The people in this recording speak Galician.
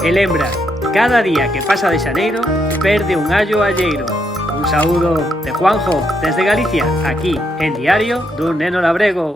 E lembra, cada día que pasa de xaneiro, perde un allo alleiro. Un saúdo de Juanjo desde Galicia, aquí en Diario dun Neno Labrego.